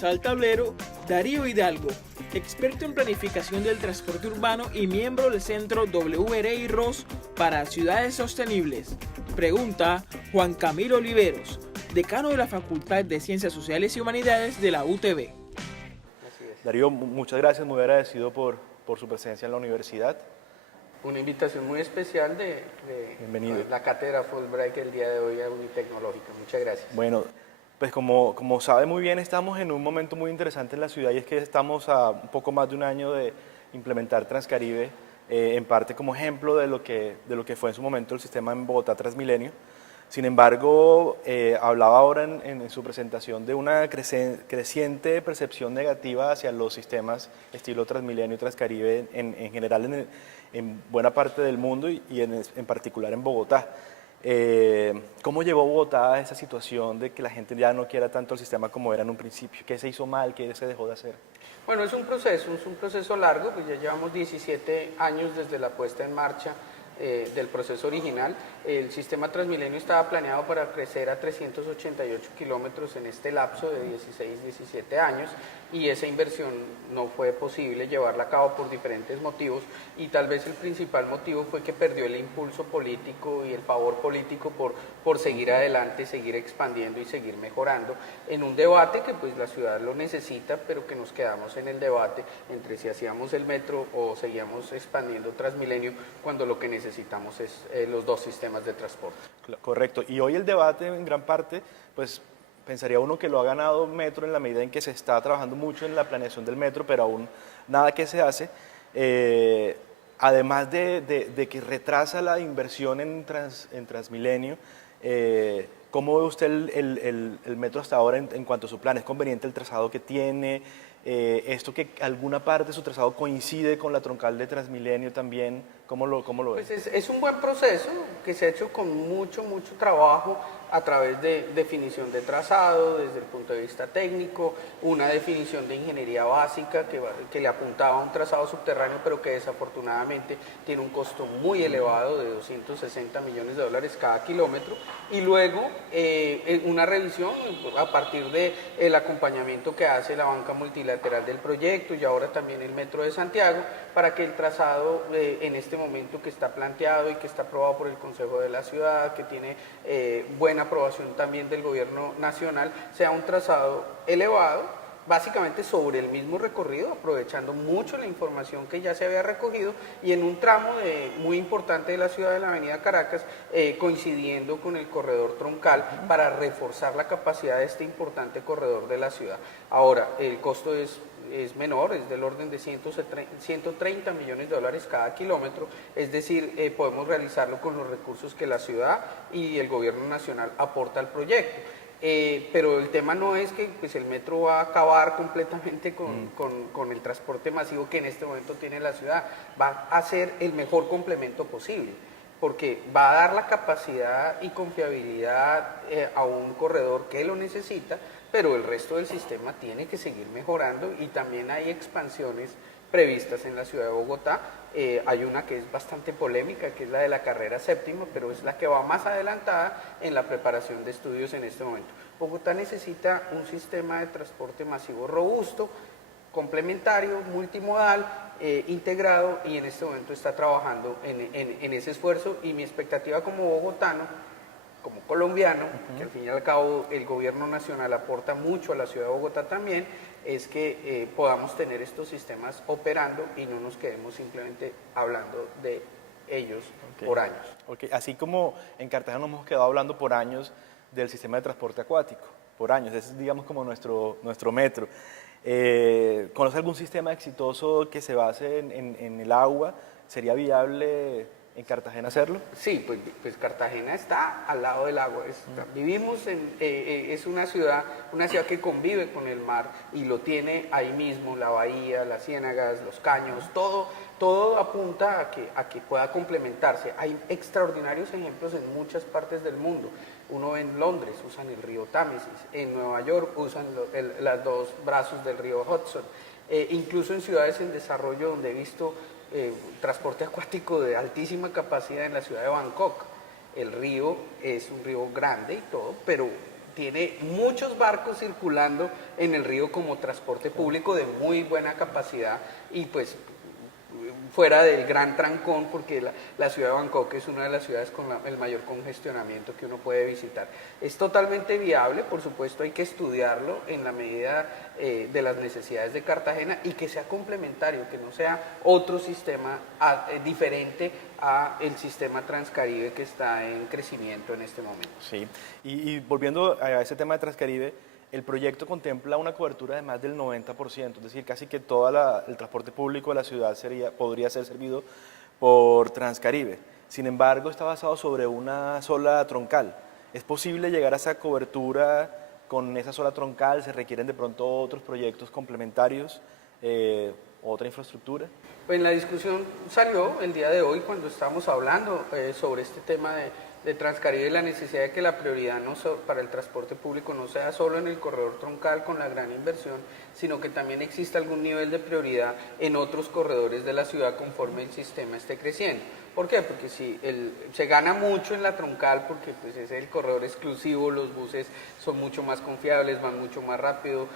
pasa al tablero Darío Hidalgo, experto en planificación del transporte urbano y miembro del centro WRI ROS para ciudades sostenibles. Pregunta Juan Camilo Oliveros, decano de la Facultad de Ciencias Sociales y Humanidades de la UTB. Darío, muchas gracias, muy agradecido por su presencia en la universidad. Una invitación muy especial de la cátedra Fulbright el día de hoy a Unitecnológica. Muchas gracias. Bueno, pues como sabe muy bien, estamos en un momento muy interesante en la ciudad y es que estamos a un poco más de un año de implementar Transcaribe, en parte como ejemplo de lo que fue en su momento el sistema en Bogotá Transmilenio. Sin embargo, hablaba ahora en su presentación de una creciente percepción negativa hacia los sistemas estilo Transmilenio y Transcaribe en general en buena parte del mundo y en particular en Bogotá. ¿Cómo llevó Bogotá a esa situación de que la gente ya no quiera tanto el sistema como era en un principio? ¿Qué se hizo mal? ¿Qué se dejó de hacer? Bueno, es un proceso largo, pues ya llevamos 17 años desde la puesta en marcha del proceso original. El sistema Transmilenio estaba planeado para crecer a 388 kilómetros en este lapso de 16-17 años y esa inversión no fue posible llevarla a cabo por diferentes motivos y tal vez el principal motivo fue que perdió el impulso político y el favor político por seguir adelante, seguir expandiendo y seguir mejorando en un debate que pues la ciudad lo necesita, pero que nos quedamos en el debate entre si hacíamos el metro o seguíamos expandiendo Transmilenio cuando lo que necesitamos es los dos sistemas de transporte. Correcto, y hoy el debate en gran parte, pues pensaría uno que lo ha ganado Metro en la medida en que se está trabajando mucho en la planeación del metro, pero aún nada que se hace. Además de que retrasa la inversión en Transmilenio, ¿cómo ve usted el metro hasta ahora en cuanto a su plan? ¿Es conveniente el trazado que tiene? Esto que alguna parte de su trazado coincide con la troncal de Transmilenio también, ¿cómo lo ve? Pues es un buen proceso que se ha hecho con mucho trabajo a través de definición de trazado, desde el punto de vista técnico, una definición de ingeniería básica que le apuntaba a un trazado subterráneo, pero que desafortunadamente tiene un costo muy elevado de 260 millones de dólares cada kilómetro, y luego una revisión a partir del acompañamiento que hace la banca multilateral del proyecto y ahora también el Metro de Santiago, para que el trazado en este momento que está planteado y que está aprobado por el Consejo de la Ciudad, que tiene buena aprobación también del gobierno nacional, sea un trazado elevado, básicamente sobre el mismo recorrido, aprovechando mucho la información que ya se había recogido y en un tramo muy importante de la ciudad de la avenida Caracas, coincidiendo con el corredor troncal para reforzar la capacidad de este importante corredor de la ciudad. Ahora, el costo es menor, es del orden de 130 millones de dólares cada kilómetro, es decir, podemos realizarlo con los recursos que la ciudad y el gobierno nacional aporta al proyecto. Pero el tema no es que pues, el metro va a acabar completamente con el transporte masivo que en este momento tiene la ciudad, va a ser el mejor complemento posible, porque va a dar la capacidad y confiabilidad a un corredor que lo necesita, pero el resto del sistema tiene que seguir mejorando y también hay expansiones previstas en la ciudad de Bogotá. Hay una que es bastante polémica, que es la de la carrera séptima, pero es la que va más adelantada en la preparación de estudios en este momento. Bogotá necesita un sistema de transporte masivo robusto, complementario, multimodal, integrado, y en este momento está trabajando en ese esfuerzo, y mi expectativa como bogotano, como colombiano, que al fin y al cabo el gobierno nacional aporta mucho a la ciudad de Bogotá también, es que podamos tener estos sistemas operando y no nos quedemos simplemente hablando de ellos por años. Así como en Cartagena nos hemos quedado hablando por años del sistema de transporte acuático, por años, ese es digamos como nuestro metro. ¿Conoce algún sistema exitoso que se base en el agua? ¿Sería viable en Cartagena hacerlo? Sí, pues Cartagena está al lado del agua. Vivimos es una ciudad que convive con el mar y lo tiene ahí mismo, la bahía, las ciénagas, los caños, todo apunta a que pueda complementarse. Hay extraordinarios ejemplos en muchas partes del mundo. Uno en Londres usan el río Támesis, en Nueva York usan los dos brazos del río Hudson, incluso en ciudades en desarrollo donde he visto transporte acuático de altísima capacidad en la ciudad de Bangkok. El río es un río grande y todo, pero tiene muchos barcos circulando en el río como transporte público de muy buena capacidad y pues fuera del gran trancón, porque la ciudad de Bangkok es una de las ciudades con el mayor congestionamiento que uno puede visitar. Es totalmente viable, por supuesto hay que estudiarlo en la medida de las necesidades de Cartagena y que sea complementario, que no sea otro sistema diferente a el sistema Transcaribe que está en crecimiento en este momento. Sí, y volviendo a ese tema de Transcaribe, el proyecto contempla una cobertura de más del 90%, es decir, casi que todo el transporte público de la ciudad podría ser servido por Transcaribe. Sin embargo, está basado sobre una sola troncal. ¿Es posible llegar a esa cobertura con esa sola troncal? ¿Se requieren de pronto otros proyectos complementarios, otra infraestructura? Pues en la discusión salió el día de hoy cuando estábamos hablando sobre este tema de Transcaribe, la necesidad de que la prioridad para el transporte público no sea solo en el corredor troncal con la gran inversión, sino que también exista algún nivel de prioridad en otros corredores de la ciudad conforme el sistema esté creciendo. ¿Por qué? Porque si se gana mucho en la troncal, porque pues es el corredor exclusivo, los buses son mucho más confiables, van mucho más rápido,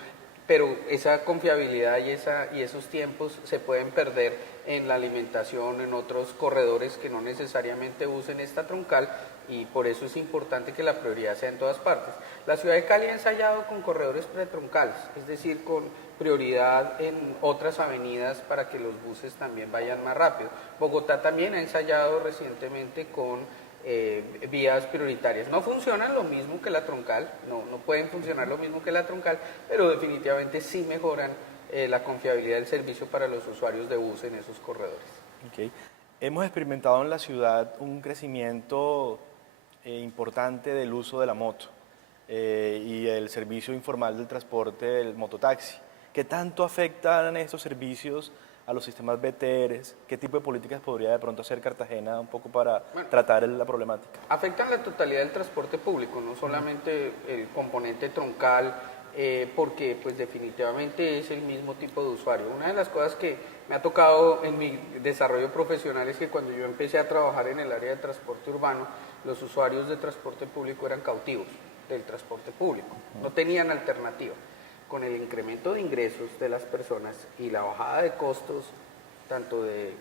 pero esa confiabilidad y esos tiempos se pueden perder en la alimentación, en otros corredores que no necesariamente usen esta troncal, y por eso es importante que la prioridad sea en todas partes. La ciudad de Cali ha ensayado con corredores pretroncales, es decir, con prioridad en otras avenidas para que los buses también vayan más rápido. Bogotá también ha ensayado recientemente con vías prioritarias. No funcionan lo mismo que la troncal, no pueden funcionar lo mismo que la troncal, pero definitivamente sí mejoran la confiabilidad del servicio para los usuarios de bus en esos corredores. Okay. Hemos experimentado en la ciudad un crecimiento importante del uso de la moto y el servicio informal del transporte del mototaxi. ¿Qué tanto afectan estos servicios a los sistemas BTRs? ¿Qué tipo de políticas podría de pronto hacer Cartagena un poco para tratar la problemática? Afectan la totalidad del transporte público, no solamente el componente troncal, porque pues definitivamente es el mismo tipo de usuario. Una de las cosas que me ha tocado en mi desarrollo profesional es que cuando yo empecé a trabajar en el área de transporte urbano, los usuarios de transporte público eran cautivos del transporte público, no tenían alternativa. Con el incremento de ingresos de las personas y la bajada de costos, tanto de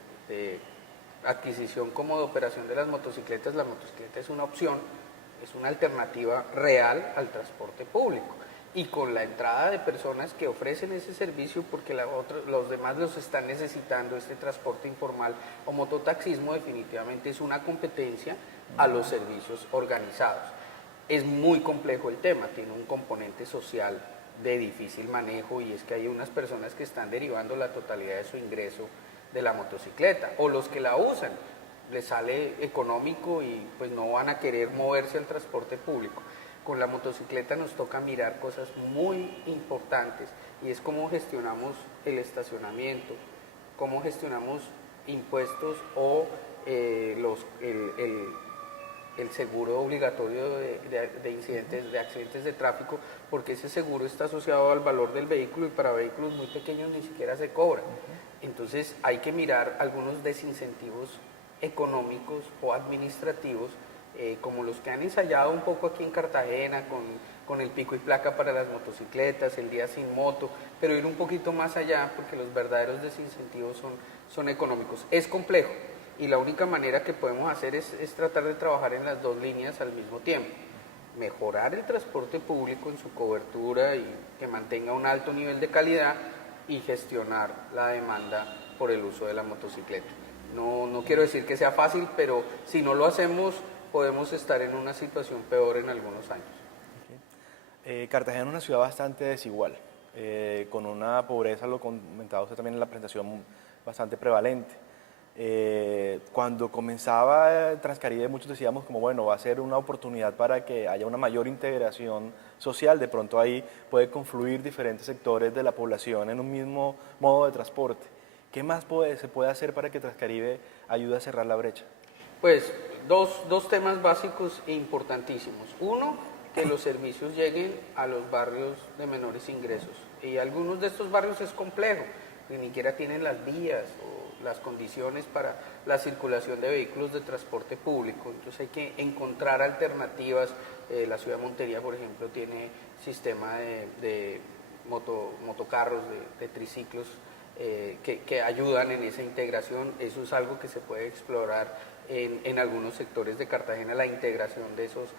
adquisición como de operación de las motocicletas, la motocicleta es una opción, es una alternativa real al transporte público. Y con la entrada de personas que ofrecen ese servicio porque los demás los están necesitando, este transporte informal o mototaxismo definitivamente es una competencia a los servicios organizados. Es muy complejo el tema, tiene un componente social de difícil manejo, y es que hay unas personas que están derivando la totalidad de su ingreso de la motocicleta, o los que la usan les sale económico y pues no van a querer moverse al transporte público. Con la motocicleta nos toca mirar cosas muy importantes, y es cómo gestionamos el estacionamiento, cómo gestionamos impuestos o el seguro obligatorio de incidentes, de accidentes de tráfico, porque ese seguro está asociado al valor del vehículo y para vehículos muy pequeños ni siquiera se cobra. Entonces hay que mirar algunos desincentivos económicos o administrativos, como los que han ensayado un poco aquí en Cartagena con el pico y placa para las motocicletas, el día sin moto, pero ir un poquito más allá porque los verdaderos desincentivos son económicos. Es complejo, y la única manera que podemos hacer es tratar de trabajar en las dos líneas al mismo tiempo. Mejorar el transporte público en su cobertura y que mantenga un alto nivel de calidad, y gestionar la demanda por el uso de la motocicleta. No quiero decir que sea fácil, pero si no lo hacemos podemos estar en una situación peor en algunos años. Okay. Cartagena es una ciudad bastante desigual, con una pobreza, lo comentaba usted también en la presentación, bastante prevalente. Cuando comenzaba Transcaribe, muchos decíamos como, bueno, va a ser una oportunidad para que haya una mayor integración social. De pronto ahí puede confluir diferentes sectores de la población en un mismo modo de transporte. ¿Qué más se puede hacer para que Transcaribe ayude a cerrar la brecha? Pues dos temas básicos e importantísimos. Uno, que los servicios lleguen a los barrios de menores ingresos, y algunos de estos barrios es complejo, ni siquiera tienen las vías las condiciones para la circulación de vehículos de transporte público. Entonces hay que encontrar alternativas. La ciudad de Montería, por ejemplo, tiene sistema de motocarros, de triciclos, que ayudan en esa integración. Eso es algo que se puede explorar en algunos sectores de Cartagena, la integración de esos,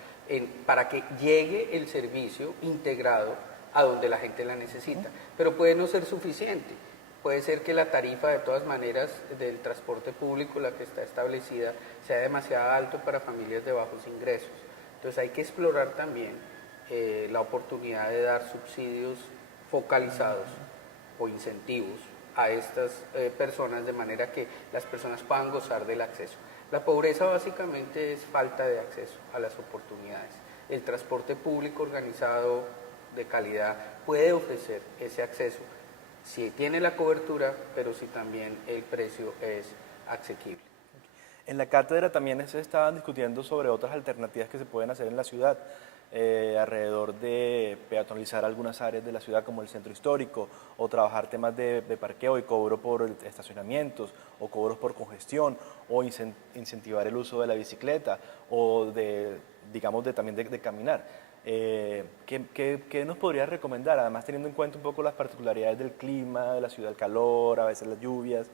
para que llegue el servicio integrado a donde la gente la necesita. Pero puede no ser suficiente. Puede ser que la tarifa, de todas maneras, del transporte público, la que está establecida, sea demasiado alto para familias de bajos ingresos. Entonces hay que explorar también la oportunidad de dar subsidios focalizados o incentivos a estas personas, de manera que las personas puedan gozar del acceso. La pobreza básicamente es falta de acceso a las oportunidades. El transporte público organizado de calidad puede ofrecer ese acceso si tiene la cobertura, pero si también el precio es asequible. En la cátedra también se estaban discutiendo sobre otras alternativas que se pueden hacer en la ciudad, alrededor de peatonalizar algunas áreas de la ciudad como el centro histórico, o trabajar temas de parqueo y cobro por estacionamientos, o cobros por congestión, o incentivar el uso de la bicicleta, o también de caminar. ¿Qué nos podrías recomendar? Además, teniendo en cuenta un poco las particularidades del clima, de la ciudad, el calor, a veces las lluvias,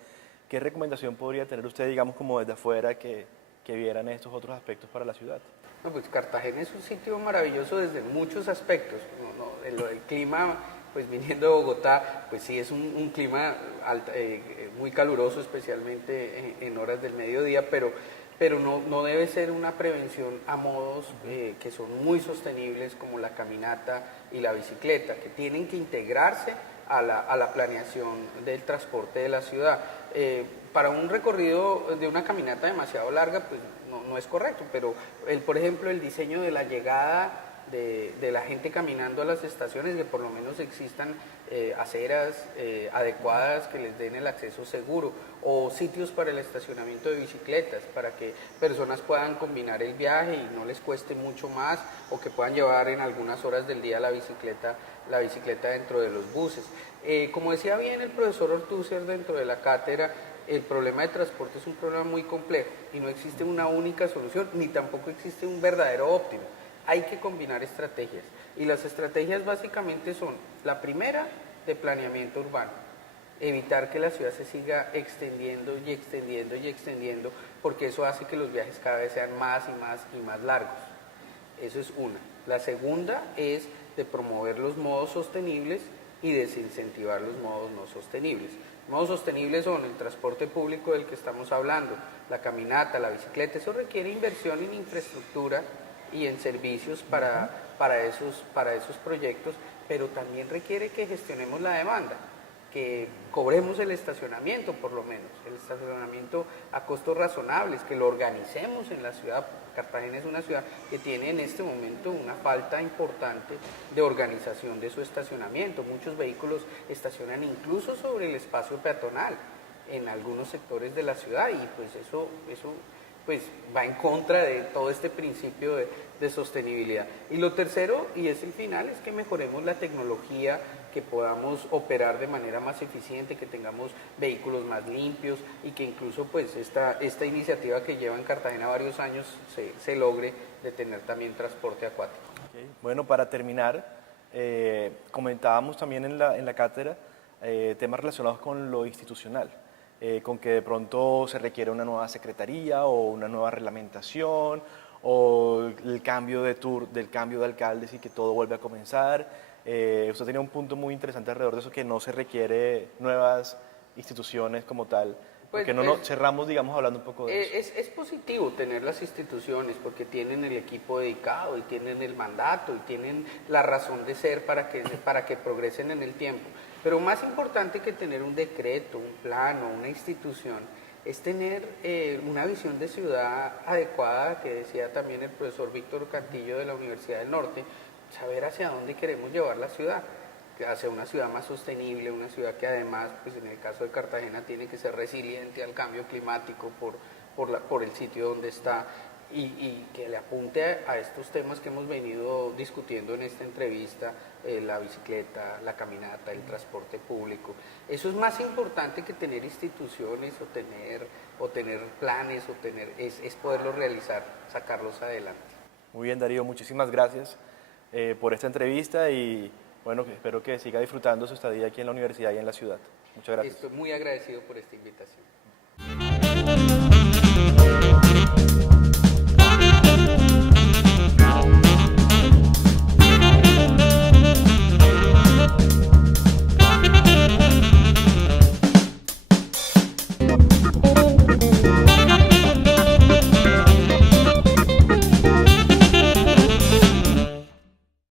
¿qué recomendación podría tener usted, digamos, como desde afuera, que vieran estos otros aspectos para la ciudad? No, pues Cartagena es un sitio maravilloso desde muchos aspectos. El clima, pues viniendo de Bogotá, pues sí es un clima muy caluroso, especialmente en horas del mediodía, pero no debe ser una prevención a modos que son muy sostenibles, como la caminata y la bicicleta, que tienen que integrarse a la planeación del transporte de la ciudad. Para un recorrido de una caminata demasiado larga, pues no es correcto, pero por ejemplo, el diseño de la llegada de la gente caminando a las estaciones, que por lo menos existan aceras adecuadas que les den el acceso seguro, o sitios para el estacionamiento de bicicletas, para que personas puedan combinar el viaje y no les cueste mucho más, o que puedan llevar en algunas horas del día la bicicleta dentro de los buses. Como decía bien el profesor Ortúzar dentro de la cátedra, el problema de transporte es un problema muy complejo y no existe una única solución, ni tampoco existe un verdadero óptimo. Hay que combinar estrategias, y las estrategias básicamente son: la primera, de planeamiento urbano, evitar que la ciudad se siga extendiendo y extendiendo y extendiendo, porque eso hace que los viajes cada vez sean más y más y más largos. Eso es una. La segunda es de promover los modos sostenibles y desincentivar los modos no sostenibles. Modos sostenibles son el transporte público del que estamos hablando, la caminata, la bicicleta. Eso requiere inversión en infraestructura y en servicios para esos proyectos, pero también requiere que gestionemos la demanda, que cobremos el estacionamiento, por lo menos, el estacionamiento a costos razonables, que lo organicemos en la ciudad. Cartagena es una ciudad que tiene en este momento una falta importante de organización de su estacionamiento. Muchos vehículos estacionan incluso sobre el espacio peatonal en algunos sectores de la ciudad, y pues eso pues va en contra de todo este principio de sostenibilidad. Y lo tercero, y es el final, es que mejoremos la tecnología, que podamos operar de manera más eficiente, que tengamos vehículos más limpios, y que incluso pues esta iniciativa que lleva en Cartagena varios años se logre de tener también transporte acuático. Okay. Bueno, para terminar, comentábamos también en la cátedra temas relacionados con lo institucional. Con que de pronto se requiere una nueva secretaría o una nueva reglamentación, o el cambio del cambio de alcaldes, y que todo vuelve a comenzar. Usted tenía un punto muy interesante alrededor de eso, que no se requiere nuevas instituciones como tal, porque cerramos, digamos, hablando un poco de eso. Es positivo tener las instituciones, porque tienen el equipo dedicado y tienen el mandato y tienen la razón de ser para que progresen en el tiempo. Pero más importante que tener un decreto, un plan o una institución, es tener una visión de ciudad adecuada, que decía también el profesor Víctor Cantillo de la Universidad del Norte, saber hacia dónde queremos llevar la ciudad, hacia una ciudad más sostenible, una ciudad que además, pues en el caso de Cartagena, tiene que ser resiliente al cambio climático por el sitio donde está, y que le apunte a estos temas que hemos venido discutiendo en esta entrevista, la bicicleta, la caminata, el transporte público. Eso es más importante que tener instituciones o tener planes, es poderlos realizar, sacarlos adelante. Muy bien, Darío, muchísimas gracias por esta entrevista y bueno, espero que siga disfrutando su estadía aquí en la universidad y en la ciudad. Muchas gracias. Estoy muy agradecido por esta invitación.